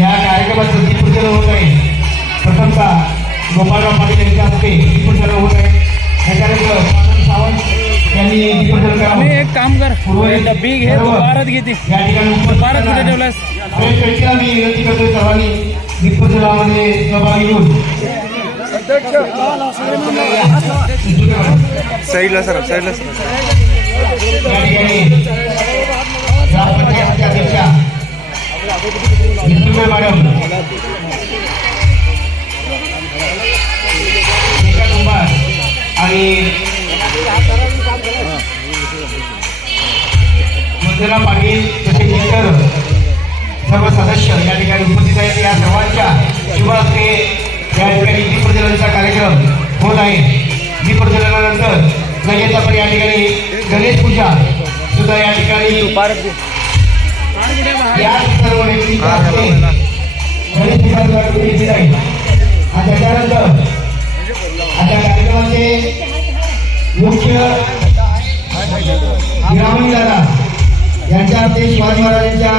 या कार्यक्रमाचं दीपपूजन होत आहे. प्रथमतः गोपाळराव पाटील यांच्या हस्ते दीपपूजन होत आहे. त्याच्यानंतर आनंद सावंत यांनी दीपपूजन करावं. एक काम कर, डब्बी घे, भारत घेते या ठिकाणी भारत कुठे ठेवलास? व्यक्तीला मी विनंती करतोय सर्वांनी दीपपूजनामध्ये सहभागी होऊन साईडला सर, साईडला सर. या ठिकाणी ग्रामपंचायतच्या अध्यक्षा विष्णुबाई मॅडम, आणि मंजुला पाटील तसेच इतर सर्व सदस्य या ठिकाणी उपस्थित आहेत. या सर्वांच्या शुभ हस्ते या ठिकाणी दीपप्रज्वलनाचा कार्यक्रम होत आहे. दीपप्रज्वलनानंतर लगेच आपण या ठिकाणी गणेश पूजा सुद्धा या ठिकाणी या सर्व व्यक्तींच्या हस्ते गणेश पूजा केली जाईल. आणि त्याच्यानंतर आता कार्यक्रमाचे मुख्य ग्रामीण दादा यांच्या हस्ते शिवाजी महाराजांच्या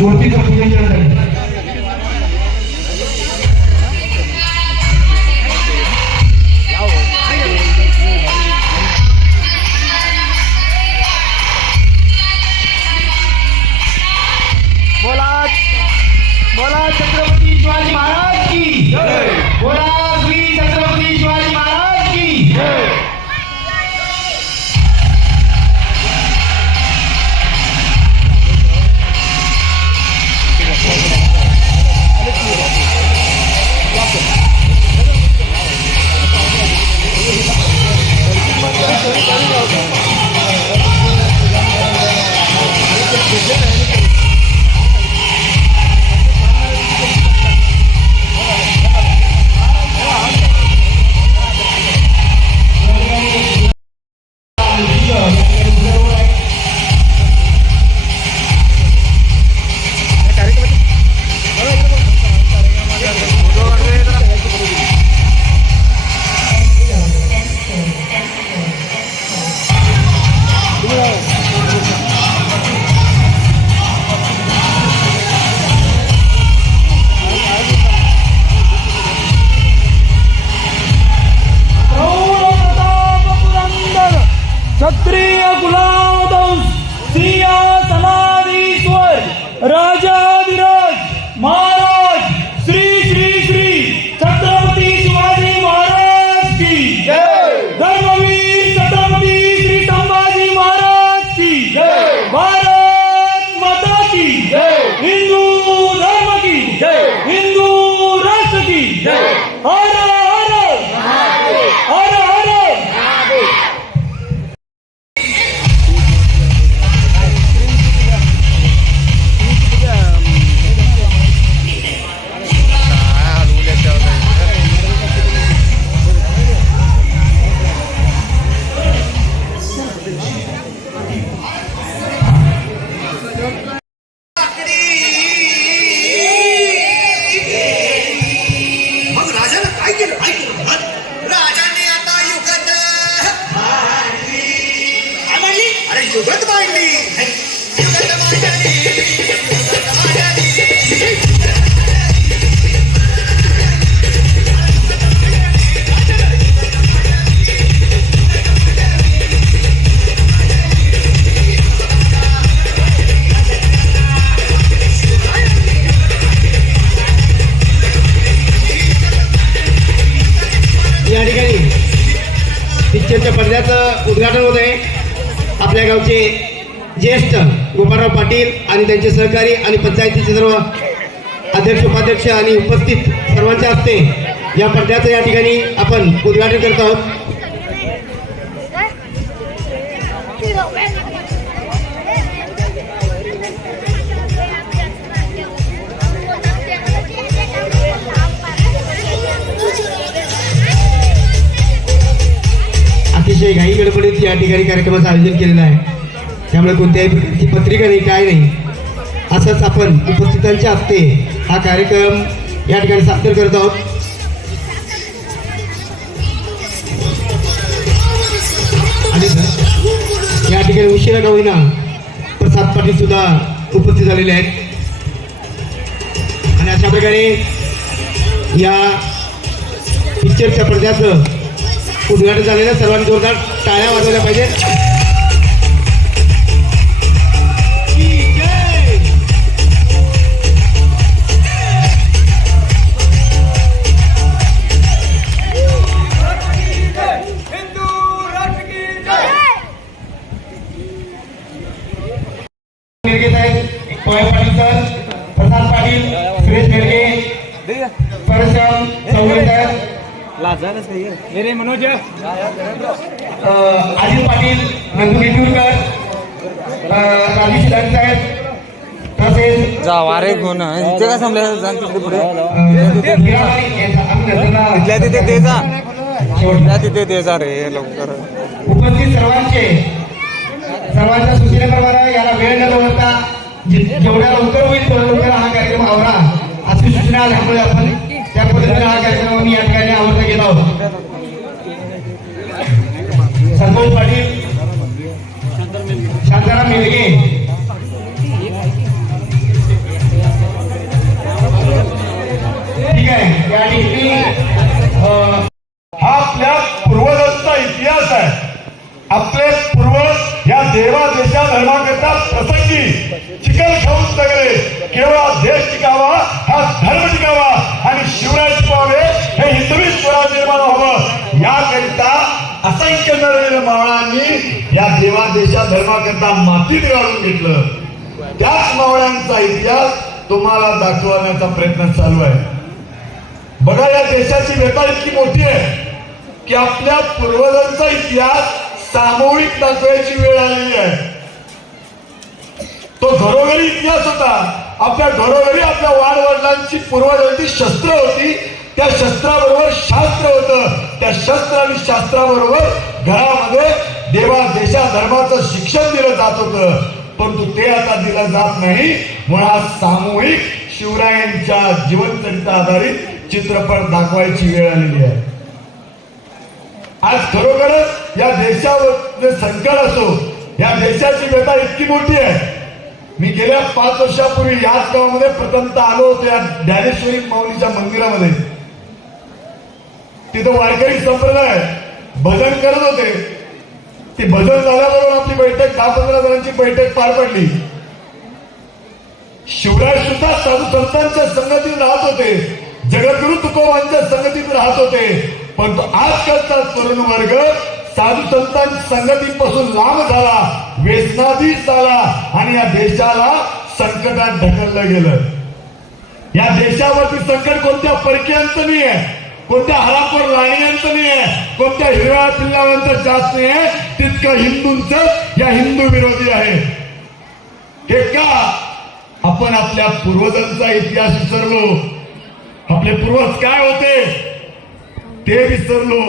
मूर्तीचं पूजन केलं जाईल. बोला छत्रपती शिवाजी महाराज की जय. बोला श्री छत्रपती शिवाजी महाराज की जय. क्षत्रिय गुलामवंश श्रीय समाधीश्वर राजाधिराज महाराज श्री श्री श्री छत्रपती शिवाजी महाराज की जय. धर्मवीर छत्रपती श्री संभाजी महाराज की जय. भारत माता की जय. हिंदू धर्म की जय. हिंदू राष्ट्र की जय. हर हर हर हर. या ठिकाणी पिक्चरच्या पडद्याचं उद्घाटन होत आहे. आपल्या गावचे ज्येष्ठ गोपाळराव पाटील आणि त्यांचे सहकारी आणि पंचायतीचे सर्व अध्यक्ष उपाध्यक्ष आणि उपस्थित सर्वांच्या हस्ते या पडद्याचं या ठिकाणी आपण उद्घाटन करत आहोत. अतिशय घाई गडबडीत या ठिकाणी कार्यक्रमाचं आयोजन केलेलं आहे. त्यामुळे कोणत्याही प्रकारची पत्रिका नाही, काय नाही, असंच आपण उपस्थितांच्या हस्ते हा कार्यक्रम या ठिकाणी सादर करत आहोत. आणि या ठिकाणी उशिरा का होईना प्रसाद पाटील सुद्धा उपस्थित झालेले आहेत आणि अशा प्रकारे या पिक्चरच्या पडद्याचं उद्घाटन झालेलं. सर्वांनी जोरदार टाळ्या वाजवल्या पाहिजेत. मेडगे साहेब, पोळे पाटील सर, प्रसाद पाटील, सुरेश मेडगे, परशुराम चौगुले साहेब, मेरे मनोज अजित पाटील, नंदू गिटूरकर, राजू शिलानी साहेब, तसेच जा वारे कोण इथे काय संपलं जाण तिकडे पुढे मीराबाई यांचा अभिनंदन इथल्या तिथे दे जा इथल्या तिथे दे जा रे लवकर. उपस्थित सर्वांच्या सूचनेप्रमाणे याला वेळ न लावता जेवढ्या लवकर होईल तेवढ्या लवकर हा कार्यक्रम आवरा अशी सूचना आल्यामुळे आपण त्या पद्धतीने हा कार्यक्रम आम्ही या ठिकाणी आवडता गेलो आहोत. संतोष पाटील, शांताराम मेलगे, ठीक आहे. या ठिकाणी हा आपल्या पूर्वजांचा इतिहास आहे. आपले पूर्वज या देवा देशा धर्माकरता प्रसंगी चिकन खाऊन जगले. केवळ देश टिकावा, हा धर्म टिकावा आणि शिवराय टिकावे, हे हिंदवी स्वराज निर्माण व्हावं याकरिता असंख्य नरवीर मावळ्यांनी या देवा देशा धर्माकरता मातीत गाळून घेतलं. त्याच मावळ्यांचा इतिहास तुम्हाला दाखवण्याचा प्रयत्न चालू आहे. बघा, या देशाची व्यथा इतकी मोठी आहे की आपल्या पूर्वजांचा इतिहास सामूहिक दाखवायची वेळ आलेली आहे. तो घरोघरी इतिहास होता. आपल्या घरोघरी आपल्या वाडवडिलांची पूर्वजांची शस्त्र होती. त्या शस्त्राबरोबर शास्त्र होतं. त्या शस्त्र आणि शास्त्राबरोबर घरामध्ये देवा देशा धर्माचं शिक्षण दिलं जात होतं. परंतु ते आता दिलं जात नाही. म्हणून आज सामूहिक शिवरायांच्या जीवनचरित्र आधारित चित्रपट दाखवायची वेळ आलेली आहे. आज खरोखरच या देशावर जे संकट असो, या देशाची व्यथा इतकी मोठी आहे. मी गेल्या 5 वर्षापूर्वी याच गावामध्ये प्रथमतः आलो होतो या ज्ञानेश्वरी माऊलीच्या मंदिरामध्ये. तिथं वारकरी संप्रदाय भजन करत होते. ते भजन झाल्याबरोबर आपली बैठक 10-15 जणांची बैठक पार पडली. शिवराय सुद्धा साधू संतांच्या संगतीत राहत होते. जगद्गुरु तुकोबांच्या संगतीत राहत होते. परंतु आजकालचा तरुण वर्ग साधू संतांच्या संगतीपासून लांब झाला, व्यसनाधीश झाला आणि या देशाला संकटात ढकललं गेलं. या देशावरती संकट कोणत्या परकीयांचं नाही आहे, कोणत्या हरामखोर राणीयांचं नाही आहे, कोणत्या हिरव्या पिल्लावांचं जास्त नाही आहे. तितकं हिंदूंचं या हिंदू विरोधी आहे. हे का? आपण आपल्या पूर्वजांचा इतिहास विसरलो. आपले पूर्वज काय होते ते विसरलो.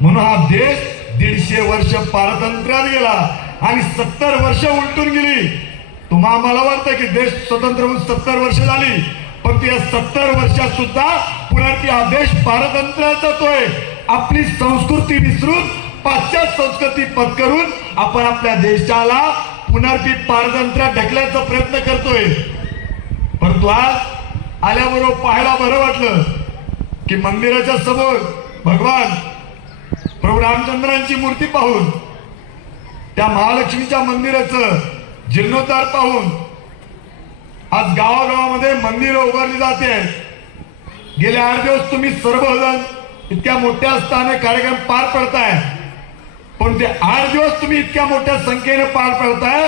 म्हणून हा देश 150 वर्ष पारतंत्र्यात गेला आणि 70 वर्ष उलटून गेली. मला वाटतं की देश स्वतंत्र होऊन 70 वर्ष झाली, पण या 70 वर्षात सुद्धा पुन्हा हा देश पारतंत्र्यात जातोय. आपली संस्कृती विसरून पाश्चात्य संस्कृती पत्करून आपण आपल्या देशाला पुनर्पी पारतंत्र्यात ढकलायचा प्रयत्न करतोय. परंतु आज आल्याबरोबर पाहायला बरं वाटलं की मंदिराच्या समोर भगवान प्रभू रामचंद्रांची मूर्ती पाहून, त्या महालक्ष्मीच्या मंदिराचं जीर्णोद्धार पाहून आज गावागावामध्ये मंदिरं उभारली जाते. गेले 8 दिवस तुम्ही सर्वजण इतक्या मोठ्या असताना कार्यक्रम पार पडताय, पण ते 8 दिवस तुम्ही इतक्या मोठ्या संख्येने पार पडताय.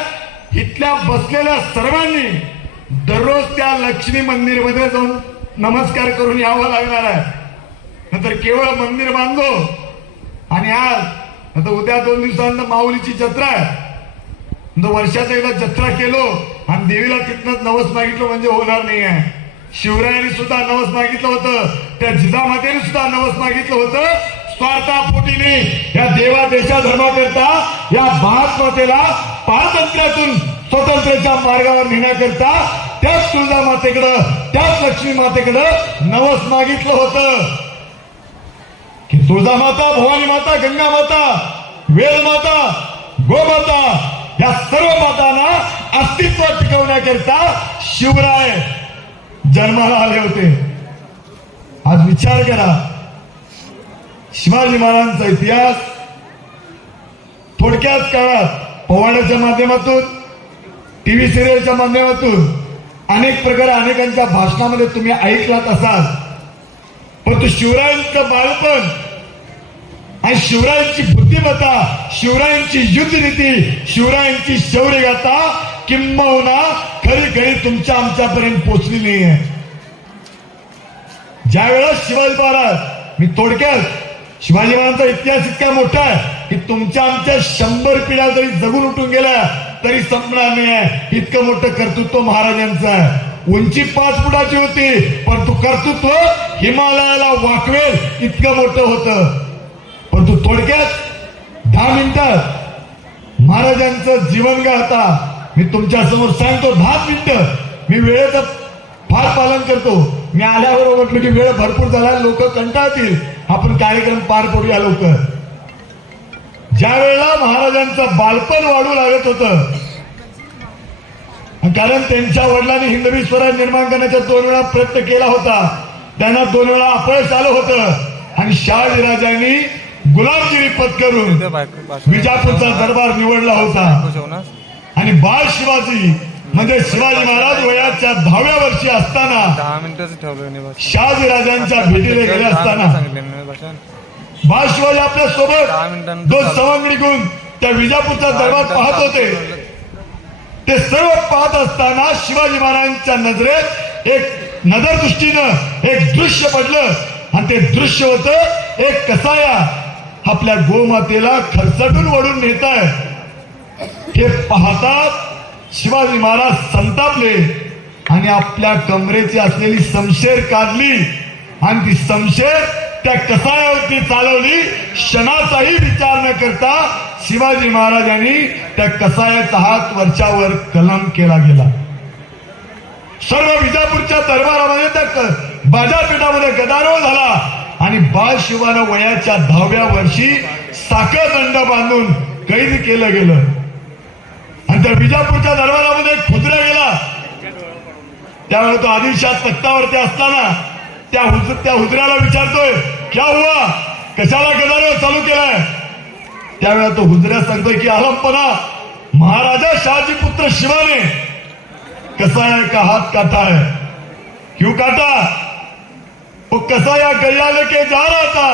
इथल्या बसलेल्या सर्वांनी दररोज त्या लक्ष्मी मंदिरमध्ये जाऊन नमस्कार करून यावं लागणार आहे. नंतर केवळ मंदिर बांधलो आणि आज नंतर उद्या 2 दिवसांना माऊलीची जत्रा आहे. नंतर वर्षात एकदा जत्रा केलो आणि देवीला तिथनच नवस मागितलं म्हणजे होणार नाही आहे. शिवरायांनी सुद्धा नवस मागितलं होतं, त्या जिजामातेने सुद्धा नवस मागितलं होतं. स्वार्थापोटीने या देवा देशा धर्माकरता या महात्मातेला पारतंत्र्यातून स्वतंत्र्याच्या मार्गावर नेण्याकरता त्याच तुळजा मातेकडं, त्याच लक्ष्मी मातेकडं नवस मागितलं होतं की तुळजा माता, भवानी माता, गंगा माता, वेद माता, गोमाता या सर्व मातांना अस्तित्व टिकवण्याकरता शिवराय जन्माला आले होते. आज विचार करा, शिवाजी महाराजांचा इतिहास थोडक्यात काळात पोवाड्याच्या माध्यमातून, टीव्ही सिरियलच्या माध्यमातून अनेक प्रकारे अनेकांच्या भाषणामध्ये तुम्ही ऐकलात असाल. परंतु शिवरायांचं बालपण आणि शिवरायांची बुद्धिमत्ता, शिवरायांची युद्धनीती, शिवरायांची शौर्यगाथा किंबहुना खरी खरी तुमच्या आमच्यापर्यंत पोहोचली नाही आहे. ज्या वेळेस शिवाजी महाराज, मी थोडक्यात, शिवाजी महाराजांचा इतिहास इतका मोठा आहे की तुमच्या आमच्या 100 पिढ्या जरी जगून उठून गेल्या तरी संपणार नाही आहे. इतकं मोठं कर्तृत्व महाराजांचं आहे. उंची 5 फुटाची होती, परंतु कर्तृत्व हिमालयाला वाकवेल इतकं मोठं होतं. परंतु थोडक्यात 10 मिनिटात महाराजांचं जीवनगाथा मी तुमच्या समोर सांगतो. 10 मिनिटं. मी वेळेचं फार पालन करतो. मी आल्यावर म्हटलं की वेळ भरपूर झाला, लोक कंटाळतील, आपण कार्यक्रम पार करूया लवकर. ज्या वेळेला महाराजांचं बालपण वाढू लागत होतं, कारण त्यांच्या वडिलांनी हिंदवी स्वराज निर्माण करण्याचा 2 वेळा प्रयत्न केला होता, त्यांना 2 वेळा अपयश आलं होतं आणि शहाजीराजांनी गुलामगिरी पत्करून विजापूरचा दरबार निवडला होता. आणि बाळ शिवाजी म्हणजे शिवाजी महाराज वयाच्या 10व्या वर्षी असताना 10 मिनिटच ठेवलं शहाजीराजांच्या भेटीला गेले असताना बाळ शिवाजी आपल्या सोबत 2 सवंगडी घेऊन त्या विजापूरचा दरबार पाहत होते. ते सर्व पाहत असताना शिवाजी महाराजांच्या नजरेत एक नजरदृष्टीनं एक दृश्य पडलं आणि ते दृश्य होतं एक कसाया आपल्या गोमातेला खरचटून ओढून नेत आहे. हे पाहतात शिवाजी महाराज संतापले आणि आपल्या कमरेची असलेली समशेर काढली आणि ती समशेर त्या कसायावरती चालवली. क्षणाचाही विचार न करता शिवाजी महाराजांनी त्या कसायाचा हात वरच्यावर कलम केला गेला. सर्व विजापूरच्या दरबारामध्ये त्या बाजारपेठामध्ये गदारोळ झाला आणि बाळ शिवानं वयाच्या 10व्या वर्षी साखळदंड बांधून कैद केलं गेलं. आणि त्या विजापूरच्या दरबारामध्ये खुदरा गेला. त्यावेळेला तो आदिलशाह तख्तावरती असताना त्या हुजऱ्याला विचारतोय, क्या हुआ, कशाला गदारोळ चालू केलाय. त्यावेळेला तो हुजऱ्या सांगतोय की आलमपना, महाराजा शहाजी पुत्र शिवा ने कसाया का हाथ काटा है. क्यों काटा? वो कसाया गैया लेके जा रहा था,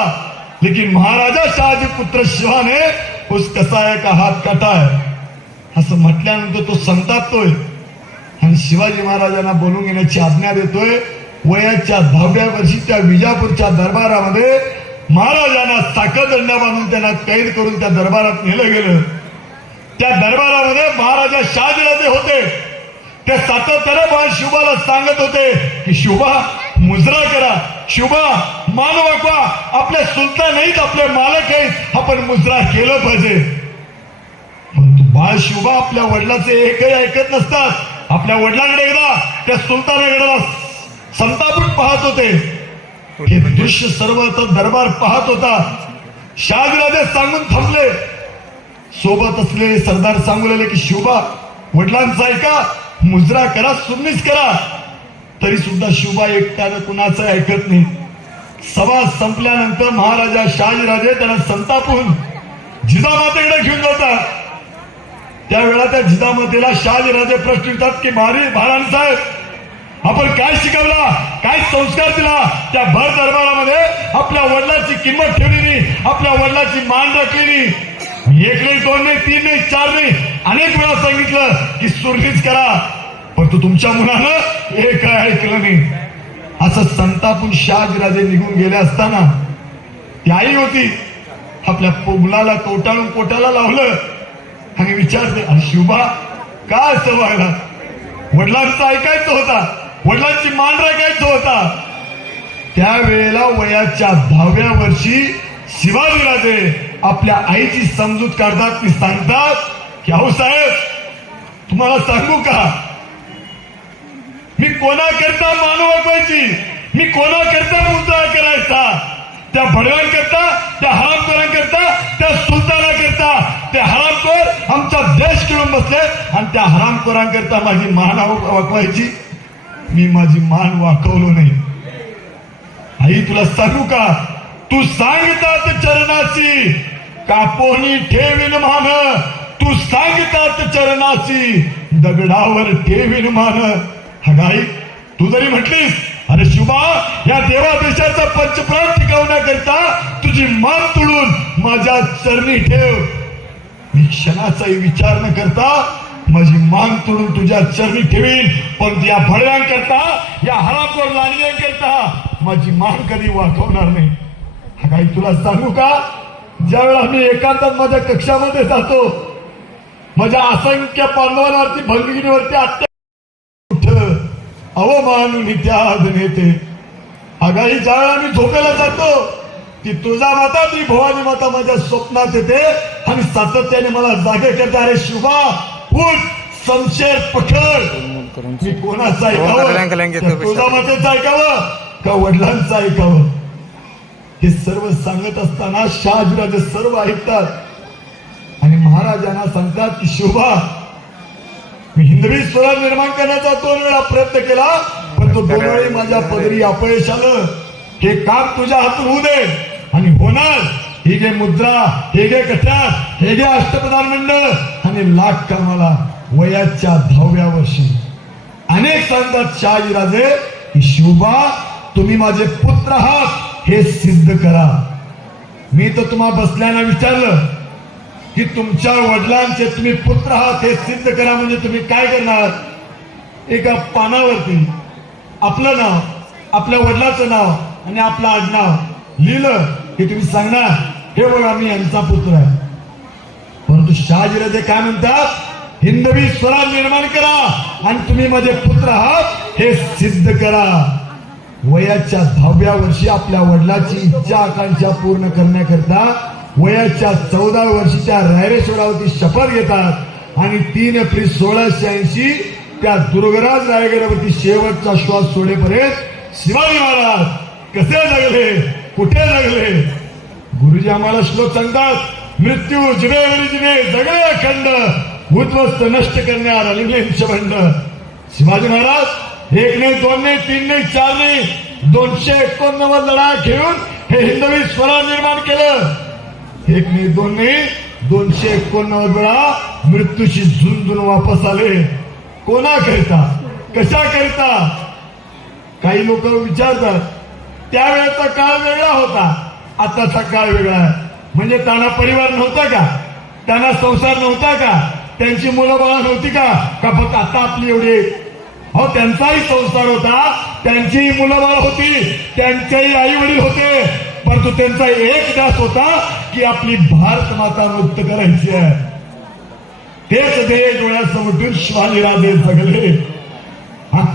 लेकिन महाराजा शहाजी पुत्र शिवा ने उस कसाया का हात काटा है. असं म्हटल्यानंतर तो संतापतोय आणि शिवाजी महाराजांना बोलून घेण्याची आज्ञा देतोय. वयाच्या 10व्या वर्षी त्या विजापूरच्या दरबारामध्ये महाराजांना साखळदंड बांधून त्यांना कैद करून त्या दरबारात नेलं गेलं. त्या दरबारामध्ये महाराजा शहाजीराजे होते. ते सातत्याने बाळ शिवबाला सांगत होते की शिवबा मुजरा करा, शिवबा मान वाकवा, आपले सुलतान नाहीत, आपले मालक आहेत, आपण मुजरा केलं पाहिजे. बाळ शिवबा आपल्या वडिलाचे एकही ऐकत नसतात. आपल्या वडिलांकडे एकदा त्या सुलतानाकडे संतापून पाहत होते. हे दृश्य सर्व दरबार पाहत होता. शहाजीराजे सांगून थांबले. सोबत असलेले सरदार सांगू लागले की शिवबा वडिलांचा ऐका, मुजरा करा, सुन्नीस करा. तरी सुद्धा शिवबा एकट्यानं कुणाचं ऐकत नाही. सभा संपल्यानंतर महाराजा शहाजीराजे त्यांना संतापून जिजामातेकडे घेऊन जातात. त्यावेळेला त्या जिजामातेला शहाजीराजे प्रश्न विचारतात की महाराणी साहेब, आपण काय शिकवला, काय संस्कार दिला. त्या भर दरबारामध्ये आपल्या वडिलांची किंमत ठेवली नाही, आपल्या वडिलांची मान राखली नाही. 1 नाही, 2 नाही, 3 नाही, 4 नाही, अनेक वेळा सांगितलं की सुरलीच करा, परंतु तुमच्या मुलानं हे काय ऐकलं नाही. असं संतापून शहाजीराजे निघून गेले असताना ती आई होती, आपल्या मुलाला कवटाळून पोटाला लावलं आणि विचारते, आणि शिवबा का असं व्हायला, वडिलांचं ऐकायचं होता, वडिलांची मान राखायचं होता. त्यावेळेला वयाच्या 10व्या वर्षी शिवाजीराजे आपल्या आईची समजूत काढतात. ती सांगतात की अहो साहेब, तुम्हाला सांगू का, मी कोणाकरता मान वाकवायची, मी कोणाकरता मुद्रा करायचा, त्या भडव्यांकरता, त्या हरामखोरांकरता, त्या सुलतानाकरता ते हरामखोर आमचा देश घेऊन बसले आणि त्या हरामखोरांकरता माझी मान वाकवायची. मी माझी मान वाकवलो नाही. आई तुला सांगू का, तू सांगतात चरणाची कापोनी ठेवीन मान, तू सांगतात चरणाची दगडावर ठेवीन मान. हगाई तू जरी म्हटलीस अरे शुभा या देवा देशाचा पंचप्राण टिकवण्याकरता तुझी मान तोडून माझ्या चरणी ठेव, मी क्षणाचाही विचार न करता माझी मान तोडून तुझ्या चरणी ठेवीन. पण या भळ्यांकरता, या हरामखोर लांडग्यांकरता माझी मान कधी वाकवणार नाही. हा काही तुला सांगू का, ज्यावेळेला मी एकांतात माझ्या कक्षामध्ये जातो, माझ्या असंख्य पांडवांवरती भंगिनीवरती अवमानून त्याग नेते. आगाई ज्यावेळेला मी झोपेला जातो, ती तुळजा माता, ती भवानी माता माझ्या स्वप्नात येते आणि सातत्याने मला जागे करते. अरे शुभा उठ, शमशेर पकड. मी कोणाचं ऐकावं, तुळजा मातेचं ऐकावं का वडिलांचं ऐकावं? हे सर्व सांगत असताना शहाजीराजे सर्व ऐकतात आणि महाराजांना सांगतात की शोभा, मी हिंदवी स्वराज निर्माण करण्याचा 2 वेळा प्रयत्न केला, पण तो 2 वेळी माझ्या पदरी अपयश आलं. हे काम तुझ्या हातून होऊ दे आणि होणार. हे घे मुद्रा, हे घे कथार, हे घे अष्टप्रधान मंडळ आणि लाख कामाला वयाच्या 10व्या वर्षी. अनेक सांगतात शहाजीराजे की शोभा तुम्ही माझे पुत्र आहात हे सिद्ध करा. मी तर तुम्हा बसल्यानं विचारलं की तुमच्या वडिलांचे तुम्ही पुत्र आहात हे सिद्ध करा, म्हणजे तुम्ही काय करणार? एका पानावरती आपलं नाव, आपल्या वडिलाचं नाव आणि आपलं आडनाव लिहिलं की तुम्ही सांगणार हे बघा मी यांचा पुत्र आहे. परंतु शहाजीराजे काय म्हणतात, हिंदवी स्वराज निर्माण करा आणि तुम्ही माझे पुत्र आहात हे सिद्ध करा. वयाच्या 10व्या वर्षी आपल्या वडिलाची इच्छा आकांक्षा पूर्ण करण्याकरता वयाच्या 14व्या वर्षी त्या रायरेश्वरावरती शपथ घेतात आणि 3 एप्रिल 1680 त्या दुर्गराज रायगडावरती शेवटचा श्वास सोडेपर्यंत शिवाजी महाराज कसे जगले, कुठे जगले? गुरुजी आम्हाला श्लोक सांगतात, मृत्यू जिनेवरी जिने जगले अखंड, उद्ध्वस्त नष्ट करण्यावर अलिले शबंड. शिवाजी महाराज 1 नाही 2 नाही 3 नाही 4 नाही 289 लढा घेऊन हे हिंदवी स्वराज निर्माण केलं. 1 नाही 2 नाही 289 वेळा मृत्यूशी झुंजून वापस आले. कोणा करता, कशा करता? काही लोक विचारतात त्यावेळेचा काळ वेगळा होता, आताचा काळ वेगळा आहे. म्हणजे त्यांना परिवार नव्हता का, त्यांना संसार नव्हता का, त्यांची मुलं बाळा नव्हती का, का फक्त आता आपली एवढी? हो, त्यांचाही संसार होता, त्यांचीही मुलं बाळ होती, त्यांचेही आई वडील होते, परंतु त्यांचा एक ध्यास होता की आपली भारत माता मुक्त करायची आहे. तेच ध्येय डोळ्यासमोरून शिवाजीराजे जगले.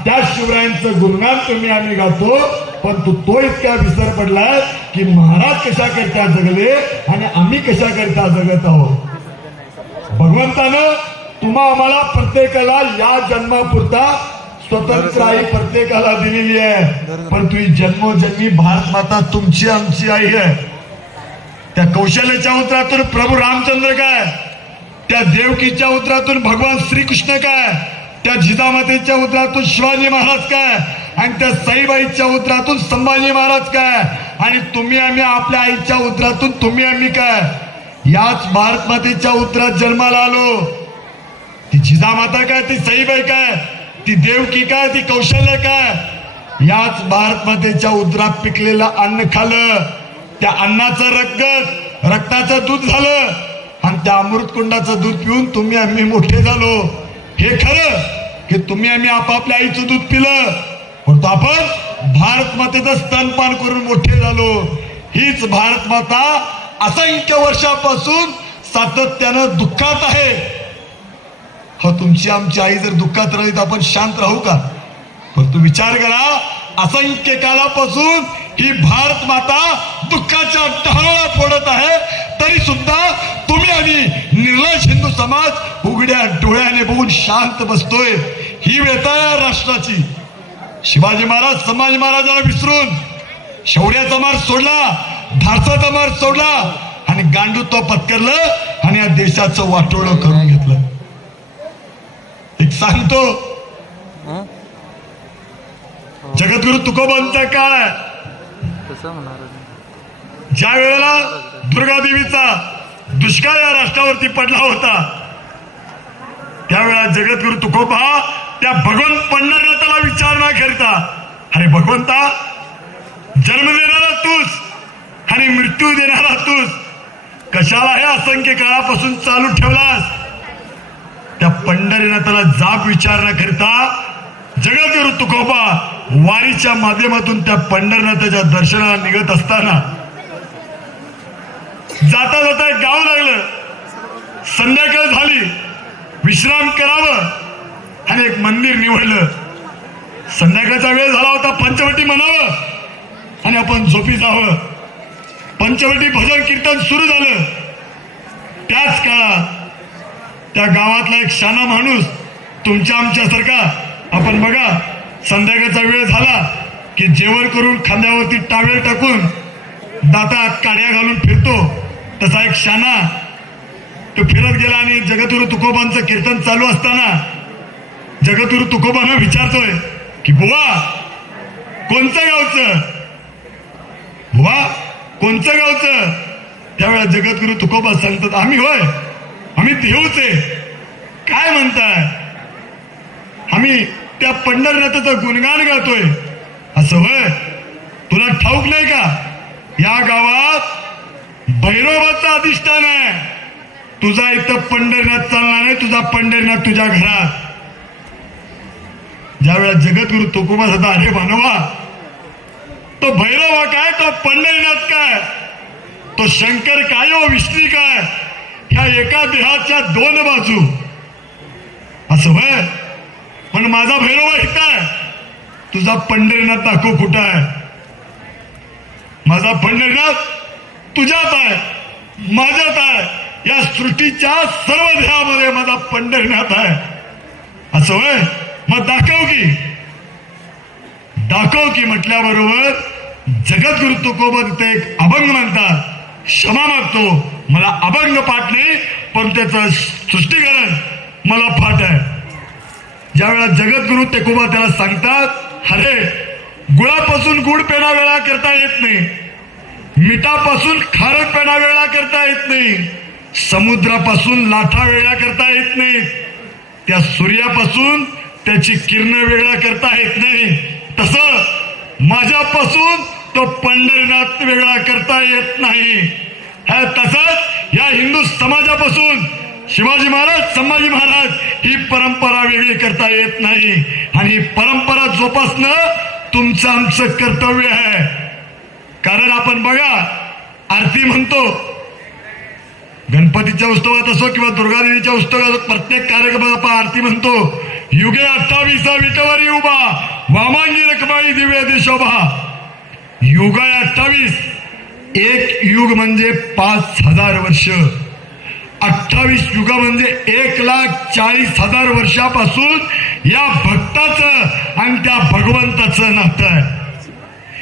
त्या शिवरायांचं गुणगान तुम्ही आम्ही गातो, पण तो इतका विसर पडलाय की महाराज कशा करता जगले आणि आम्ही कशा करता जगत आहोत. भगवंतानं तुम्हा आम्हाला प्रत्येकाला या जन्मापुरता स्वतंत्र आई प्रत्येकाला दिलेली आहे, पण तुम्ही जन्मोजन्मी भारत माता तुमची आमची आई आहे. त्या कौशल्याच्या उतरातून प्रभू रामचंद्र काय, त्या देवकीच्या उतरातून भगवान श्रीकृष्ण काय, त्या जिजामातेच्या उतरातून शिवाजी महाराज काय आणि त्या साईबाईच्या उतरातून संभाजी महाराज काय आणि तुम्ही आम्ही आपल्या आईच्या उतरातून तुम्ही आम्ही काय. याच भारत मातेच्या उतरात जन्माला आलो. ती जिजामाता काय, ती साईबाई काय, ती देवकी काय, ती कौशल्य काय, याच भारत मातेच्या उदरात पिकलेलं अन्न खाल्लं, त्या अन्नाचं रक्ताचं दूध झालं आणि त्या अमृतकुंडाचं दूध पिऊन तुम्ही आम्ही मोठे झालो. हे खरं की तुम्ही आम्ही आपापल्या आईचं दूध पिलं, पण आपण भारत मातेचं स्तनपान करून मोठे झालो. हीच भारत माता असंख्य वर्षापासून सातत्यानं दुःखात आहे. हो, तुमची आमची आई जर दुःखात राहिली तर आपण शांत राहू का? परंतु विचार करा, असंख्य काळापासून ही भारत माता दुःखाच्या टहळा फोडत आहे, तरी सुद्धा तुम्ही आणि निर्लज्ज हिंदू समाज उघड्या डोळ्याने बघून शांत बसतोय. ही व्यथा आहे राष्ट्राची. शिवाजी महाराज संभाजी महाराजांना विसरून शौर्याचा मार्ग सोडला, धारसाचा मार सोडला आणि गांडूत्व पत्करलं आणि या देशाचं वाटोळं करून घेतलं. एक सांगतो, जगद्गुरु तुकोबांचा काळ ज्या वेळेला दुर्गादेवीचा दुष्काळ या राष्ट्रावरती पडला होता, त्यावेळेला जगद्गुरु तुकोबा त्या भगवंत पंढरनाथाला विचार न करता, अरे भगवंता, जन्म देणारा तूच आणि मृत्यू देणारा तूच, कशाला हे असंख्य काळापासून चालू ठेवलास? त्या पंढरीनाथाला जाब विचार न करता जगद्गुरु तुकोबा वारीच्या माध्यमातून त्या पंढरनाथाच्या दर्शनाला निघत असताना जाता जाता एक गाव लागलं. संध्याकाळ झाली, विश्राम करावं आणि एक मंदिर निवडलं. संध्याकाळचा वेळ झाला होता, पंचवटी म्हणावं आणि आपण झोपी जावं. पंचवटी भजन कीर्तन सुरू झालं. त्याच काळात त्या गावातला एक शाना माणूस, तुमच्या आमच्यासारखा, आपण बघा संध्याकाळचा वेळ झाला की जेवण करून खांद्यावरती टावेल टाकून दातात काड्या घालून फिरतो, तसा एक शाना तो फिरत गेला आणि जगद्गुरु तुकोबांचं कीर्तन चालू असताना जगद्गुरु तुकोबांना विचारतोय की बुवा कोणतं गावचं, बुवा कोणचं गावचं? त्यावेळेला जगद्गुरु तुकोबा सांगतात, आम्ही होय, आम्ही देऊचे. काय म्हणताय? आम्ही त्या पंढरनाथाचं गुणगान गातोय. असं होय, तुला ठाऊक नाही का, या गावात भैरवाचं अधिष्ठान आहे. तुझा इथं पंढरनाथ चालणार नाही, तुझा पंढरनाथ तुझ्या घरात. ज्यावेळेला जगद्गुरु तुकोबा सदा, अरे मानवा, तो भैरव काय, तो पंढरीनाथ काय, तो शंकर काय, हो विष्णू काय, ह्या एका देहाच्या दोन बाजू. असं होय, पण माझा भैरव इथं आहे, तुझा पंढरीनाथ दाखव कुठं आहे? माझा पंढरीनाथ तुझ्यात आहे, माझ्यात आहे, या सृष्टीच्या सर्व देहामध्ये माझा पंढरीनाथ आहे. असं होय, मग दाखव की म्हटल्याबरोबर जगद्गुरु तुकोबा तिथे एक अभंग म्हणतात. क्षमा मागतो, मला अभंग पाठ नाही, पण त्याचं सृष्टीकरण मला पाठ आहे. ज्यावेळेला जगद्गुरु तुकोबा त्याला सांगतात, अरे गुळापासून गुळ पेढा वेळा करता येत नाही, मिठापासून खारट पेढा वेळा करता येत नाही, समुद्रापासून लाटा वेगळा करता येत नाही, त्या सूर्यापासून त्याची किरण वेगळा करता येत नाही, तसं माझ्यापासून तो पंढरीनाथ वेगळा करता येत नाही. तसंच या हिंदू समाजापासून शिवाजी महाराज, संभाजी महाराज ही परंपरा वेगळी करता येत नाही. आणि ही परंपरा जोपासणं तुमचं आमचं कर्तव्य आहे. कारण आपण बघा, आरती म्हणतो, गणपतीच्या उत्सवात असो किंवा दुर्गादेवीच्या उत्सवात प्रत्येक कार्यक्रमात आपण आरती म्हणतो, युगे 28 विटेवरी उभा, वामांगी रखमाई दिव्य देशोभा. युग 28, एक युग म्हणजे 5000 वर्ष, 28 युग म्हणजे 1,40,000 वर्षापासून या भक्ताचं आणि त्या भगवंताचं नातं आहे.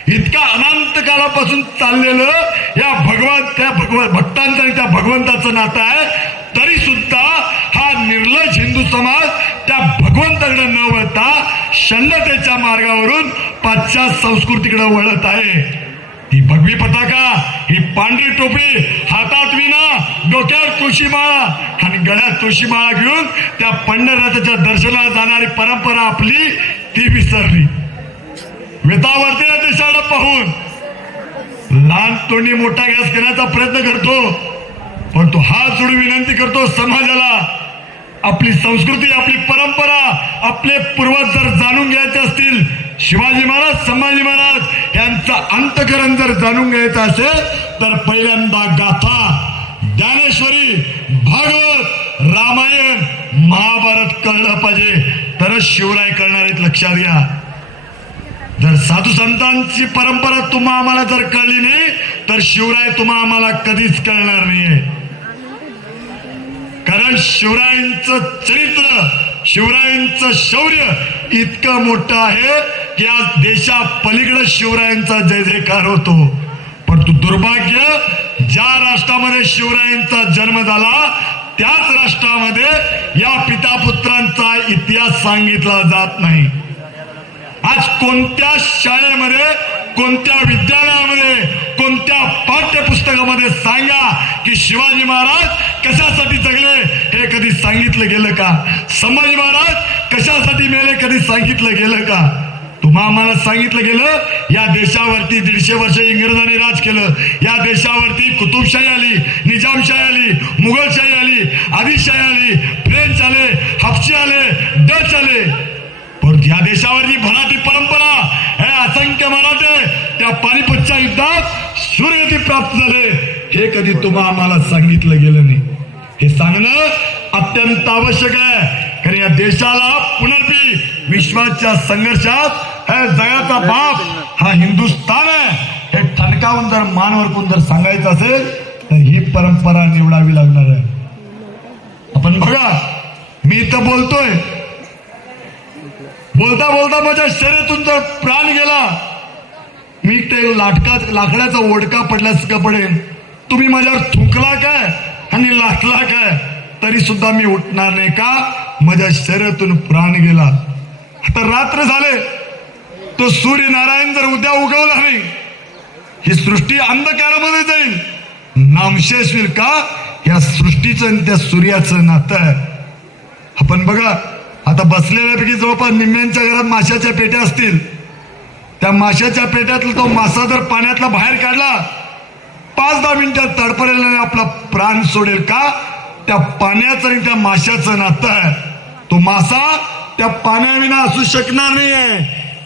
इतका अनंत काळापासून चाललेलं या भक्तांचं आणि त्या भगवंताचं नातं आहे. तरी सुद्धा हा निर्लज हिंदू समाज त्या भगवंताकडे न वळता षण्डतेच्या मार्गावरून पाश्चात्य संस्कृतीकडे वळत आहे. ती भगवी पताका, ही पांढरी टोपी, हातात विना, डोक्यावर तुळशीमाळा आणि गळ्यात तुळशीमाळा घेऊन त्या पंढरनाथाच्या दर्शनाला जाणारी परंपरा आपली ती विसरली. वेतावरती देशाला पाहून लहान तोंडी मोठा गॅस करण्याचा प्रयत्न करतो, पण तो हात जोडून विनंती करतो समाजाला, आपली संस्कृती, आपली परंपरा, आपले पूर्वज जर जाणून घ्यायचे असतील, शिवाजी महाराज, संभाजी महाराज यांचं अंतकरण जर जाणून घ्यायचं असेल तर पहिल्यांदा गाथा, ज्ञानेश्वरी, भागवत, रामायण, महाभारत कळलं पाहिजे, तरच शिवराय करणार आहेत. लक्षात घ्या. जर साधू संतांची परंपरा तुम्हा आम्हाला जर कळली नाही तर शिवराय तुम्हा आम्हाला कधीच कळणार नाहीये. कारण शिवरायांचं चरित्र, शिवरायांचं शौर्य इतकं मोठं आहे की आज देशा पलीकडे शिवरायांचा जय जयकार होतो. पण परंतु दुर्भाग्य, ज्या राष्ट्रामध्ये शिवरायांचा जन्म झाला त्याच राष्ट्रामध्ये या पिता पुत्रांचा इतिहास सांगितला जात नाही. आज कोणत्या शाळेमध्ये, कोणत्या विद्यालयामध्ये, कोणत्या पाठ्यपुस्तकामध्ये सांगा की शिवाजी महाराज कशासाठी जगले हे कधी सांगितलं गेलं का? संभाजी महाराज कशासाठी मेले कधी सांगितलं गेलं का? आम्हाला सांगितलं गेलं या देशावरती 150 वर्ष इंग्रजांनी राज केलं, या देशावरती कुतुबशाही आली, निजामशाही आली, मुघलशाही आली, आदिलशाही आली, फ्रेंच आले, हफशी आले, डच आले, पण या देशावरची भराठी परंपरा हे असंख्य मराठे त्या पानिपतच्या युद्धात सूर्यगती प्राप्त झाले हे कधी आम्हाला सांगितलं गेलं नाही. हे सांगणं अत्यंत आवश्यक आहे, कारण या देशाला पुनर्वी विश्वाच्या संघर्षात जगाचा बाप हा हिंदुस्थान आहे हे ठणकावून जर मानवर कोण जर सांगायचं असेल तर ही परंपरा निवडावी लागणार आहे. आपण बघा, मी इथं बोलतोय, बोलता बोलता माझ्या शरीरातून जर प्राण गेला, मी ते लाकडाचा ओढका पडल्यास का पडेल, तुम्ही माझ्यावर थुंकला काय आणि लाटला काय तरी सुद्धा मी उठणार नाही का? माझ्या शरीरातून प्राण गेला. आता रात्र झाले, तो सूर्यनारायण जर उद्या उगवला नाही, ही सृष्टी अंधकारामध्ये जाईल, नामशेष होईल का? या सृष्टीचं आणि त्या सूर्याचं नातं आहे. आपण बघा, आता बसलेल्यापैकी जवळपास निम्म्यांच्या घरात माशाच्या पेट्या असतील. त्या माशाच्या पेट्यातला तो मासा जर पाण्यातला बाहेर काढला, 5-10 मिनिटात तडपडेल आपला प्राण सोडेल का? त्या पाण्याचं आणि त्या माशाचं नातं आहे. तो मासा त्या पाण्याविना असू शकणार नाही आहे,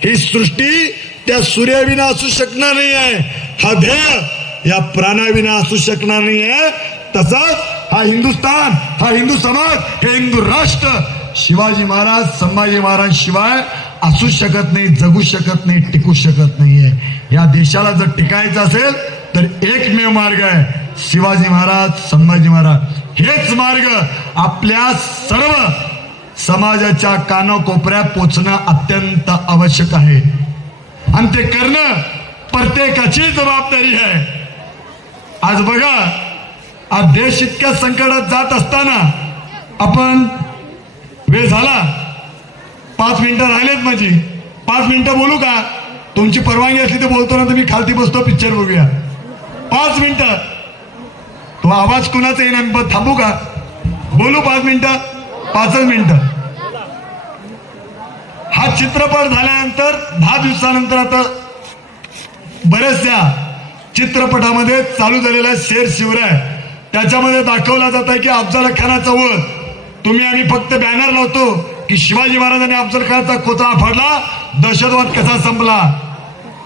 ही सृष्टी त्या सूर्याविना असू शकणार नाही आहे, हा देह या प्राणाविना असू शकणार नाही आहे. तसंच हा हिंदुस्थान, हा हिंदू समाज, हे हिंदू राष्ट्र शिवाजी महाराज, संभाजी महाराज शिवाय असू शकत नाही, जगू शकत नाही, टिकू शकत नाहीये. या देशाला जर टिकायचं असेल तर एकमेव मार्ग आहे शिवाजी महाराज, संभाजी महाराज. हेच मार्ग आपल्या सर्व समाजाच्या कानाकोपऱ्यात पोचणं अत्यंत आवश्यक आहे आणि ते करणं प्रत्येकाची जबाबदारी आहे. आज बघा, आज देश इतक्या संकटात जात असताना आपण वेळ झाला, 5 मिनिटं राहिलेत माझी, 5 मिनिटं बोलू का? तुमची परवानगी असली तर बोलतो, ना तुम्ही खालती बसतो, पिक्चर बघूया. 5 मिनिटं तो आवाज कुणाचा येणार, थांबू का? बोलू 5 मिनिटं, 5 मिनिटं. हा चित्रपट झाल्यानंतर 10 दिवसानंतर आता बऱ्याचशा चित्रपटामध्ये चालू झालेला शेर शिवराय, त्याच्यामध्ये दाखवला जात आहे की अफजल खानाचा वध. तुम्ही आम्ही फक्त बॅनर लावतो की शिवाजी महाराजांनी अफजल खानाचा कोतळा फाडला, दहशतवाद कसा संपला,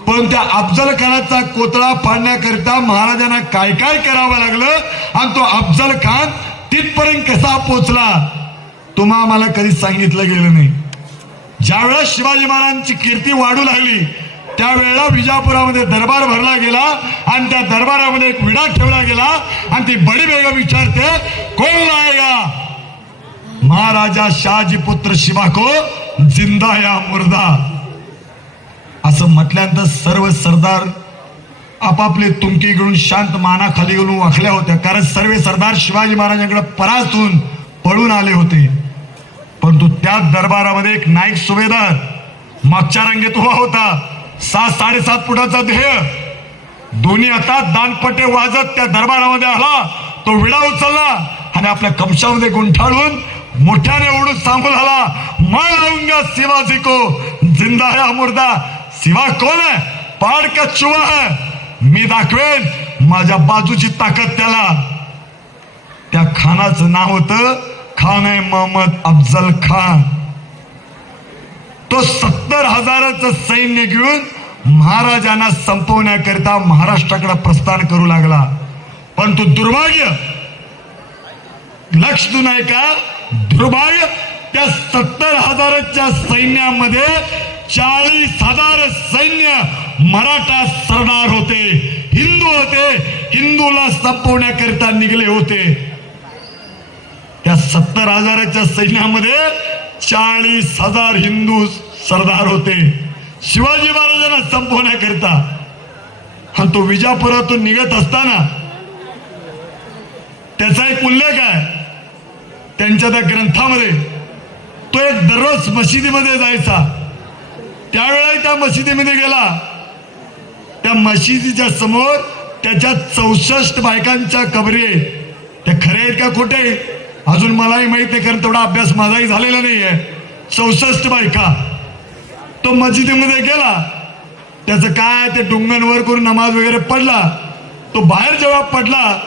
पण त्या अफजल खानाचा कोतळा फाडण्याकरिता महाराजांना काय काय करावं लागलं आणि तो अफजल खान तिथपर्यंत कसा पोचला आम्हाला कधी सांगितलं गेलं नाही. ज्यावेळेस शिवाजी महाराजांची कीर्ती वाढू लागली त्यावेळेला विजापुरामध्ये दरबार भरला गेला आणि त्या दरबारामध्ये एक विडा ठेवला गेला आणि ती बडी बेगम विचारते, कोण लाएगा? महाराजा शहाजी पुत्र शिवा को जिंदा या मुर्दा? असं म्हटल्यानंतर सर्व सरदार आपापले तुमकी घेऊन शांत मानाखाली घेऊन वाकल्या होत्या, कारण सर्व सरदार शिवाजी महाराजांकडे परास्त होऊन पळून आले होते. परंतु त्याच दरबारामध्ये एक नाईक सुभेदार मागच्या रांगेत उभा होता, 7-7.5 फुटाचा देह, दोन्ही हातात दानपटे वाजत त्या दरबारामध्ये आला. तो विडा उचलला आणि आपल्या कमशामध्ये गुंठाळून मोठ्याने ओढून सांगू लागला, मैं लाऊंगा शिवाजी को जिंदा है मुर्दा. शिवा कोण आहे? पाड का चुवा है? मी दाखवेन माझ्या बाजूची ताकद त्याला. त्या खानाचं नाव होतं खान आहे मोहम्मद अफजल खान. तो 70,000चं सैन्य घेऊन महाराजांना संपवण्याकरिता महाराष्ट्राकडे प्रस्थान करू लागला. पण तो दुर्भाग्य, लक्ष देऊ नये का, दुर्भाग्य त्या 70,000च्या सैन्यामध्ये 40,000 सैन्य मराठा सरदार होते, हिंदू होते, हिंदूला संपवण्याकरिता निघले होते. त्या 70,000च्या सैन्यामध्ये 40,000 हिंदू सरदार होते शिवाजी महाराजांना संपवण्याकरिता. आणि तो विजापुरातून निघत असताना त्याचा एक उल्लेख आहे त्यांच्या त्या ग्रंथामध्ये. तो एक दररोज मशिदीमध्ये जायचा. त्यावेळेला त्या मशिदीमध्ये गेला. त्या मशिदीच्या समोर त्याच्या 64 बायकांच्या कबरी आहेत. त्या खरे आहेत का खोटे अजून मलाही माहित नाही, कारण तेवढा अभ्यास माझाही झालेला नाहीये. 64 बायका. तो मस्जिदीमध्ये गेला. त्याचं काय ते डुंगणवर करून नमाज वगैरे पडला. तो बाहेर जेव्हा पडला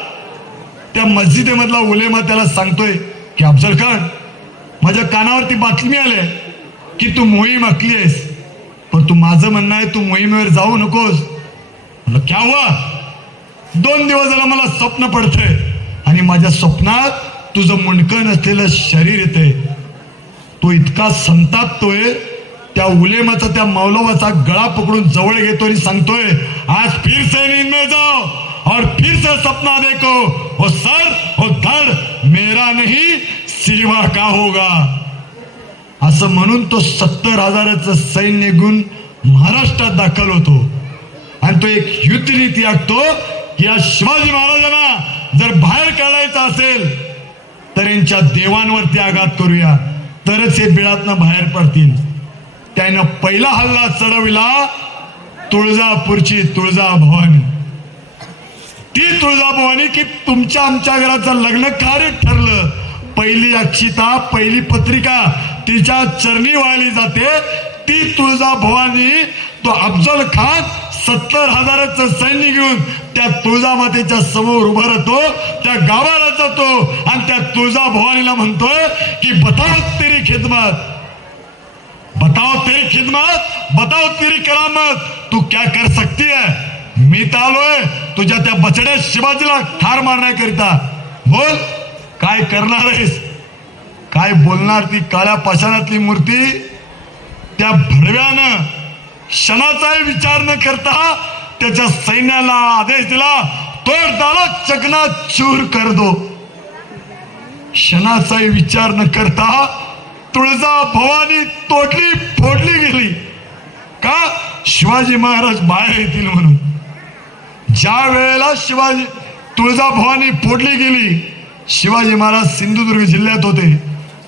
त्या मस्जिदीमधला उलेमा त्याला सांगतोय की अफजल खान, माझ्या कानावरती बातमी आली की तू मोहीम आखली आहेस, पण तू माझं म्हणणं आहे तू मोहिमेवर जाऊ नकोस. म्हणलं क्या हुआ? 2 दिवस झाला मला स्वप्न पडतंय आणि माझ्या स्वप्नात तुझं मुंडकं नसलेलं शरीर येतंय. तो इतका संतापतोय. त्या उलेमाचा त्या मौलवाचा गळा पकडून जवळ घेतो आणि सांगतोय, आज फिर से नींद में जाओ और फिर से सपना देखो, वो सर वो धड़ मेरा नहीं सिवा का होगा. असं म्हणून तो 70,000चं सैन्य घेऊन महाराष्ट्रात दाखल होतो आणि तो एक युद्धनीती आखतो की या शिवाजी महाराजांना जर बाहेर काढायचं असेल तर यांच्या देवांवरती आघात करूया, तरच हे बिळातनं बाहेर पडतील. त्यानं पहिला हल्ला चढविला तुळजापूरची तुळजाभवानी. ती तुळजाभवानी की तुमच्या आमच्या घराचं लग्न कार्य ठरलं, पहिली अक्षिता पहिली पत्रिका तिच्या चरणी वाहिली जाते. ती तुळजाभवानी तो अफजल खान 70,000चं सैन्य घेऊन त्या तुळजामातेच्या समोर उभा राहतो. त्या गावाला जातो आणि त्या तुळजाभवानीला म्हणतोय की बताओ तेरी खिदमत, बताओ तेरी खिदमत, बताओ तेरी करामत, तू क्या कर सकती है. मी तर आलोय तुझ्या त्या बछड्या शिवाजीला ठार मारण्याकरिता. बोल काय करणार आहेस, काय बोलणार. ती काळ्या पाषाणातली मूर्ती त्या भडव्यानं क्षणाचाही विचार न करता त्याच्या सैन्याला आदेश दिला, तोड डालो चकना चूर कर दो. क्षणाचाही विचार न करता तुळजाभवानी तोडली फोडली गेली. का? शिवाजी महाराज बाहेर येतील म्हणून. ज्या वेळेला तुळजाभवानी फोडली गेली, शिवाजी महाराज सिंधुदुर्ग जिल्ह्यात होते.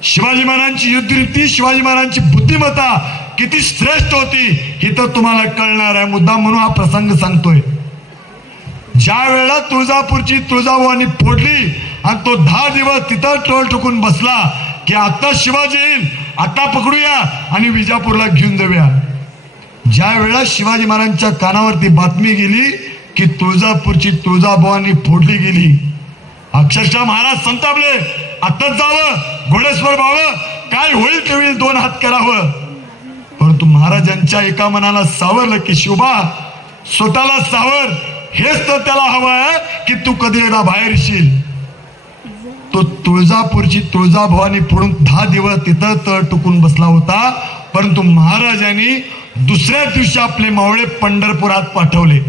शिवाजी महाराजांची युद्धनीती, शिवाजी महाराजांची बुद्धिमत्ता किती श्रेष्ठ होती हे तर तुम्हाला कळणार आहे. मुद्दाम म्हणून हा प्रसंग सांगतोय. ज्या वेळेला तुळजापूरची तुळजाभवानी फोडली आणि तो 10 दिवस तिथं टोल ठोकून बसला की आता शिवाजी येईल, आता पकडूया आणि विजापूरला घेऊन जाऊया. ज्या वेळेला शिवाजी महाराजांच्या कानावरती बातमी गेली की तुळजापूरची तुळजाभवानी फोडली गेली, अक्षरशः महाराज संतापले. आताच जावं, घोडेस्वर व्हावं, काय होईल त्यावेळी 2 हात करावं. परंतु महाराजांच्या एका मनाला सावरलं की शिवबा स्वतःला सावर, हेच तर त्याला हवं आहे की तू कधी एकदा बाहेर येशील. तो तुळजापूरची तुळजाभवानी फोडून 10 दिवस तिथं तळ टुकून बसला होता. परंतु महाराजांनी दुसऱ्या दिवशी आपले मावळे पंढरपुरात पाठवले.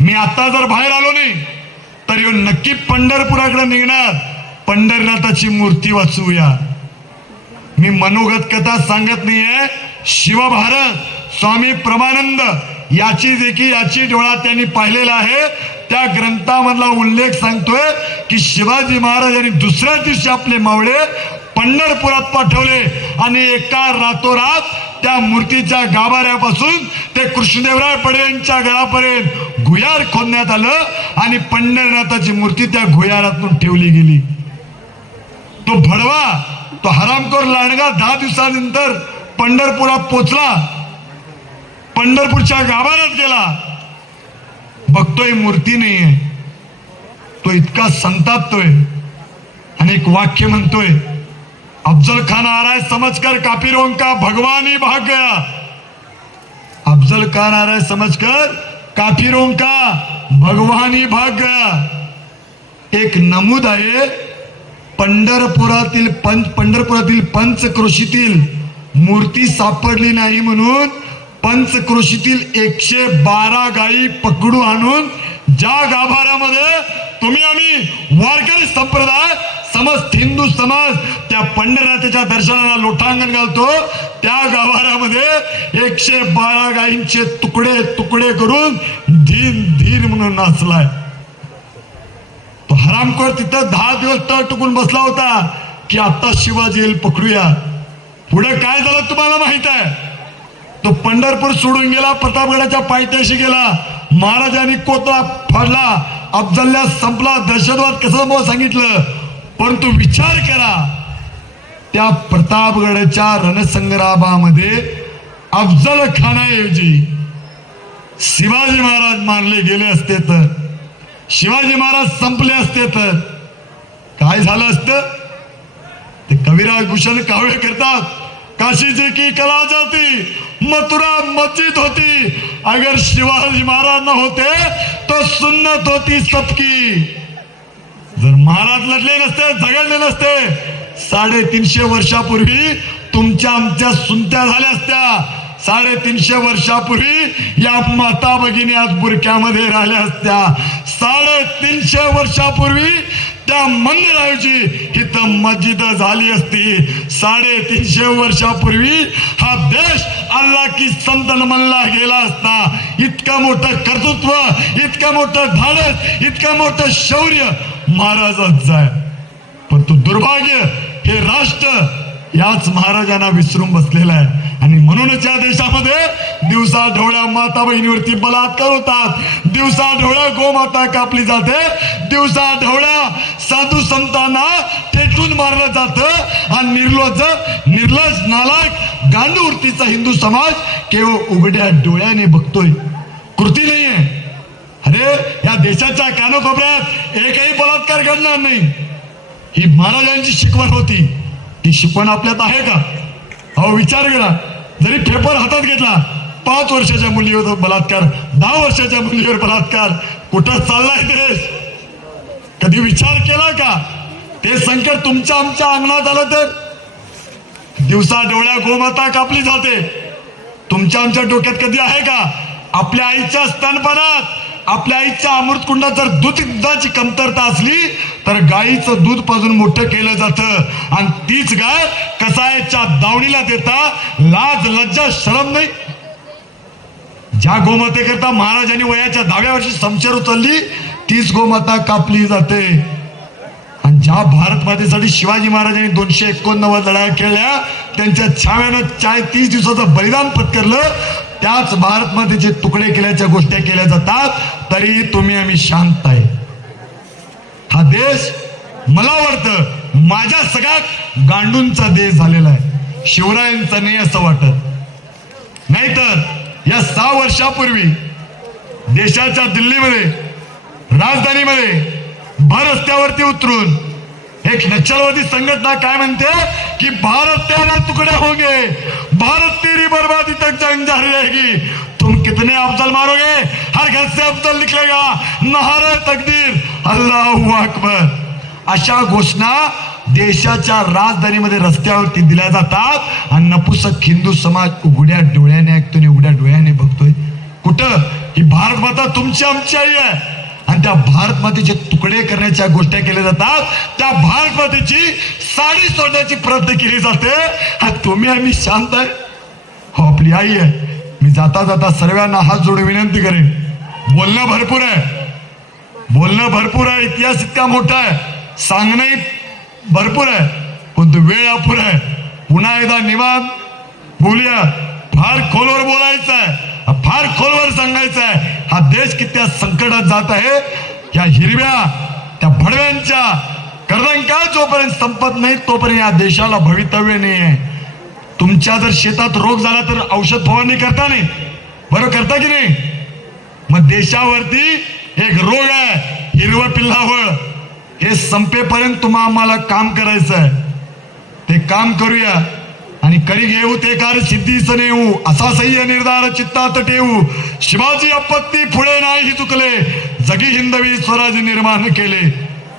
मी आता जर बाहेर आलो नाही तर येऊन नक्की पंढरपुराकडे निघणार, पंढरनाथाची मूर्ती वाचवूया. मी मनोगत कथा सांगत नाहीये. शिवभारत स्वामी प्रमानंद याची डोळा त्यांनी पाहिलेला आहे. त्या ग्रंथामधला उल्लेख सांगतोय की शिवाजी महाराजांनी दुसऱ्या दिवशी आपले मावळे पंढरपुरात पाठवले आणि एका रातोरात त्या मूर्तीच्या गाभाऱ्यापासून ते कृष्णदेवराय पडव्यांच्या गळापर्यंत भुयार खोदण्यात आलं आणि पंढरनाथाची मूर्ती त्या भुयारातून ठेवली गेली. तो भडवा, तो हरामखोर लांडगा 10 दिवसानंतर पंढरपुरात पोचला, पंढरपूरच्या गाभाऱ्यात गेला, बघतोय मूर्ती नाहीये. तो इतका संतापतोय आणि एक वाक्य म्हणतोय, अफजल खान आ रहा है समझकर काफिरों का भगवान ही भाग गया. अफजल खान आ रहा है समझकर काफिरों का भगवान ही भाग गया. एक नमूद आहे पंढरपुरातील पंचक्रोशीतील मूर्ती सापडली नाही म्हणून पंचक्रोशीतील 112 गायी पकडू आणून ज्या गाभाऱ्यामध्ये तुम्ही आम्ही वारकरी संप्रदाय समस्त हिंदू समाज त्या पंढरनाथाच्या दर्शनाला लोटांगण घालतो, त्या गाभाऱ्यामध्ये 112 गायींचे तुकडे तुकडे करून धीन धीन म्हणून नाचलाय. तो हरामखोर तिथं 10 दिवस तळ टुकून बसला होता की आता शिवाजी येईल पकडूया. पुढे काय झालं तुम्हाला माहित आहे. तो पंढरपूर सोडून गेला, प्रतापगडाच्या पायथ्याशी गेला, महाराजांनी कोतळा फाडला, अफजलला संपला, दहशतवाद कसं सांगितलं. परंतु विचार करा, त्या प्रतापगडाच्या रणसंग्रामामध्ये अफजल खानाऐवजी शिवाजी महाराज मारले गेले असते तर, शिवाजी महाराज संपले असते तर काय झालं असतं. ते कविराज भूषण कावळे करतात, काशी जी की कला जाती मथुरा मस्जिद होती, अगर शिवाजी महाराज न होते तो सुन्नत होती सबकी. जर महाराज लढले नसते, झगडले नसते, 350 वर्षापूर्वी तुमच्या आमच्या सुनत्या झाल्या असत्या. 350 वर्षापूर्वी या माता भगिनी आज बुरक्यामध्ये राहिल्या असत्या. 350 वर्षापूर्वी त्या मंदिराऐवजी इथं मस्जिद झाली असती. 350 वर्षापूर्वी हा देश अल्लाह की संतन मनला गेला असता. इतकं मोठं कर्तृत्व, इतकं मोठं धाडस, इतकं मोठं शौर्य महाराजांचं आहे. पण तो दुर्भाग्य हे राष्ट्र याच महाराजांना विसरून बसलेलं आहे. आणि म्हणूनच या देशामध्ये दिवसा ढवळ्या माता बहिणीवरती बलात्कार होतात, दिवसा ढवळ्या गोमाता कापली जाते, दिवसा ढवळ्या साधू संतांना ठेचून मारलं जातं. आणि निर्लज नालायक गांडू वृत्तीचा हिंदू समाज केवळ उघड्या डोळ्याने बघतोय, कृती नाहीये. अरे या देशाच्या कानोकोपऱ्यात एकही बलात्कार घडणार नाही. ही महाराजांची शिकवण होती. ती शिकवण आपल्यात आहे का. अहो विचार करा, जरी पेपर हातात घेतला, 5 वर्षाच्या मुलीवर बलात्कार, 10 वर्षाच्या मुलीवर बलात्कार, कुठं चाललाय देश. कधी विचार केला का. ते संकट तुमच्या आमच्या अंगणात आलं तर दिवसा डोळ्या गोमाता कापली जाते. तुमच्या आमच्या डोक्यात कधी आहे का. आपल्या आईच्या स्तनपानात, आपल्या आईच्या अमृतकुंडात जर दुधाची कमतरता असली तर गाईचं दूध पाजून मोठं केलं जातं. आणि तीच गाय कसायाच्या दावणीला देता लाज लज्जा शरम नाही. ज्या गोमातेकरता महाराजांनी वयाच्या 10व्या वर्षी शमशेर उचलली, तीच गोमाता कापली जाते. आणि ज्या भारत मातेसाठी शिवाजी महाराजांनी 289 लढाया केल्या, त्यांच्या छाव्यानं 30 दिवसाचं बलिदान पत्करलं, त्याच भारत मातेचे तुकडे केल्याच्या गोष्टी केल्या जातात. तरी तुम्ही आम्ही शांत आहे. हा देश मला वाटतं माझ्या सगळ्यात गांडूंचा देश झालेला आहे, शिवरायांचा नाही असं वाटत. नाहीतर या 6 वर्षापूर्वी देशाच्या दिल्लीमध्ये, राजधानीमध्ये भर रस्त्यावरती उतरून एक नक्षलवादी संघटना काय म्हणते की भारत तेरा टुकड़े होंगे, भारत तेरी बर्बादी तक जंग जारी रहेगी. तुम कितने अफजल मारोगे, हर घर से अफजल निकलेगा, नहारे तकदीर, अल्लाहू अकबर. अशा घोषणा देशाच्या राजधानीमध्ये रस्त्यावरती दिल्या जातात. आणि नपुसक हिंदू समाज उघड्या डोळ्याने ऐकतो आणि उघड्या डोळ्याने बघतोय. कुठं ही भारत माता तुमची आमची आई आहे. आणि त्या भारत मातेचे तुकडे करण्याच्या गोष्टी केल्या जातात. त्या भारत मातेची साडी सोडण्याची प्रयत्न केली जाते. आणि तुम्ही आम्ही शांत आहे. हो आपली आई आहे. मी जाता जाता सर्वांना हात जोडून विनंती करेन, बोलणं भरपूर आहे, बोलणं भरपूर आहे, इतिहास इतका मोठा आहे, सांगणंही भरपूर आहे, पण तो वेळ अपुरा आहे. पुन्हा एकदा निवांत बोलूया. फार खोलवर बोलायचं आहे, फार खोलवर सांगायचं आहे. हा देश किती संकटात जात आहे. या हिरव्या त्या भडव्यांच्या कर्दंका जोपर्यंत संपत नाही तोपर्यंत या देशाला भवितव्य नाही आहे. तुमच्या जर शेतात रोग झाला तर औषध फवारणी करता नाही, बरोबर करता की नाही. मग देशावरती एक रोग आहे हिरवं पिल्लावळ, हे संपेपर्यंत तुम्हा आम्हाला काम करायचं आहे. ते काम करूया आणि करी घेऊ ते कार्य सिद्धीच नेऊ, असा सह्य निर्धार चित्तात ठेवू. शिवाजी आपत्ती पुढे नाही चुकले, जगी हिंदवी स्वराज्य निर्माण केले.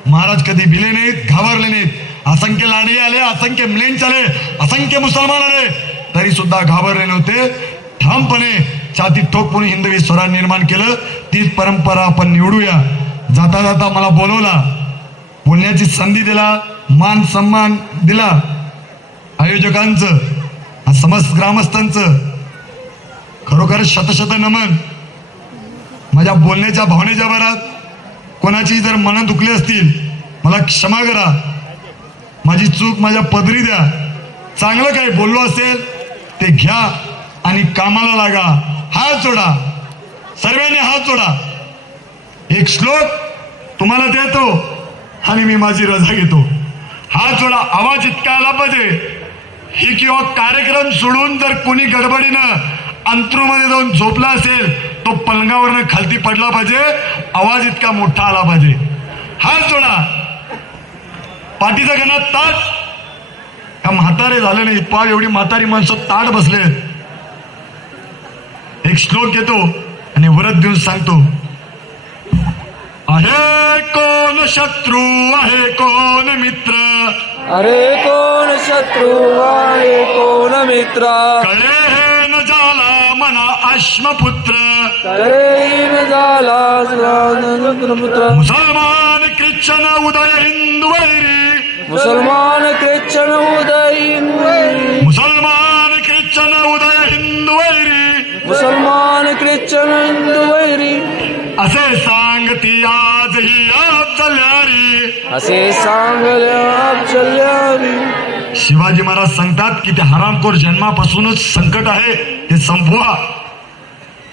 महाराज कधी भिले नाहीत, घाबरले नाहीत. असंख्य लांडगे आले, असंख्य मिलेंच आले, असंख्य मुसलमान आले, तरी सुद्धा घाबरले नव्हते. ठामपणे छाती ठोकून हिंदवी स्वराज्य निर्माण केलं. तीच परंपरा आपण निवडूया. जाता जाता मला बोलवला, बोलण्याची संधी दिला. मान सन्मान दिला आयोजकांचं, समस्त ग्रामस्थांचं खरोखर शतशत नमन. माझ्या बोलण्याच्या भावनेच्या भरात कोणाची जर मनं दुखली असतील मला क्षमा करा. माझी चूक माझ्या पदरी द्या. चांगलं काही बोललो असेल ते घ्या आणि कामाला लागा. हात जोडा, सर्वांनी हात जोडा. एक श्लोक तुम्हाला देतो आणि मी माझी रजा घेतो. हात जोडा. आवाज इतका आला पाहिजे ही किंवा कार्यक्रम सोडून जर कोणी गडबडीनं अंतरूमध्ये जाऊन झोपला असेल तो पलंगावरनं खालती पडला पाहिजे. आवाज इतका मोठा आला पाहिजे. हात जोडा. पाठीचा गणात ताट. का म्हातारे झाले नाही, पार एवढी म्हातारी माणसं ताट बसले. एक श्लोक घेतो आणि व्रत देऊन सांगतो. आहे कोण शत्रू, आहे कोण मित्र, अरे कोण शत्रू आहे कोण मित्र, कळे हे न झाला मना अश्मपुत्र, करेन झाला पुत्र. मुसलमान ख्रिश्चन उदय हिंदू वैरी, मुसलमान ख्रिश्चन उदय, मुसलमान ख्रिश्चन उदय हिंदू वैरी, मुसलमान ख्रिश्चन हिंदू वैरी, असे सांगती आजही अफजल्यारी, असे सांगल्या अफजल्यारी. शिवाजी महाराज सांगतात की ते हरामखोर जन्मापासूनच संकट आहे ते संपवा.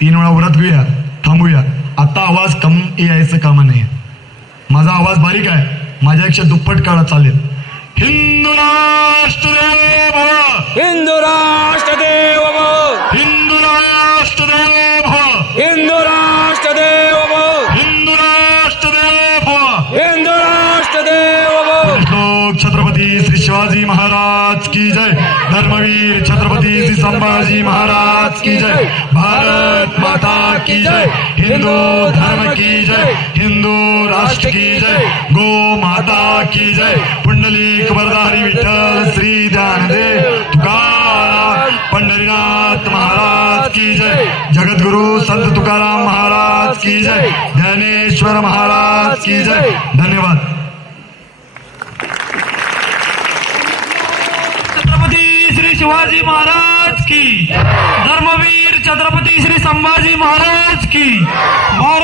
3 वेळा व्रत घेऊया, थांबूया. आता आवाज कम यायचं कामा नाही. माझा आवाज बारीक आहे, माझ्यापेक्षा दुप्पट काळात चालेल. हिंदू राष्ट्रदेव भव, हिंदू राष्ट्रदेव भव, हिंदू राष्ट्रदेव भव, हिंदू राष्ट्रदेव भव, हिंदू राष्ट्रदेव भव. हिंदू राष्ट्रदेव भव. श्लोक छत्रपती श्री शिवाजी महाराज की जय. धर्मवीर छत्रपती श्री संभाजी महाराज की जय. भारत माता की जय. हिंदू धर्म की जय. हिंदू राष्ट्र की जय. गो माता की जय. पुंडलिक वरदारी विठ्ठल श्री ज्ञानदेव तुकाराम पंढरीनाथ महाराज की जय. जगद्गुरु संत तुकाराम महाराज की जय. ज्ञानेश्वर महाराज की जय. धन्यवाद. छत्रपती श्री शिवाजी महाराज की, धर्मवीर छत्रपती श्री संभाजी महाराज की. भारत